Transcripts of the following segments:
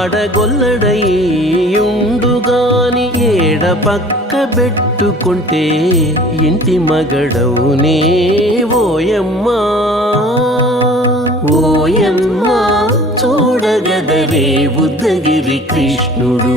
వాడగొల్లడయ్యుండుగాని ఏడ పక్క పెట్టుకుంటే ఇంటి మగడవునే ఓయమ్మా ఓయమ్మా చూడగదరే బుద్ధగిరి కృష్ణుడు.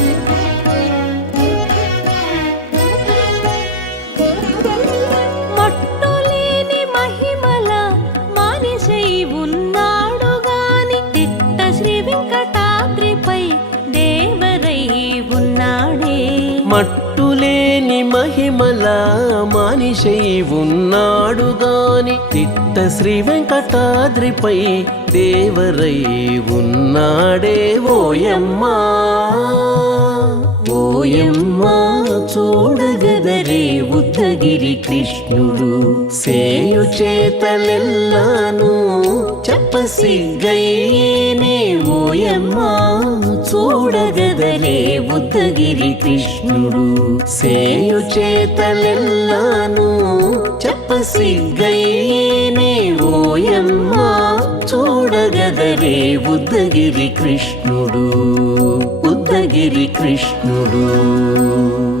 మట్టులేని మహిమల మనిషై ఉన్నాడు గాని తిట్ట శ్రీ వెంకటాద్రిపై దేవరై ఉన్నాడే ఓయమ్మా. ఓయమ్మా చూడగదరే ఉద్దగిరి కృష్ణుడు. సేయు చేతలెల్లాను చెప్పసిగ్గయ్యేనే ఓయమ్మా. చూడగదలే ఉద్దగిరి కృష్ణుడు. సేయు చేతలెల్లాను చెప్పసిగ్గయ్యేనే ఓయమ్మా. చూడగదలే ఉద్దగిరి కృష్ణుడు ఉద్దగిరి కృష్ణుడు.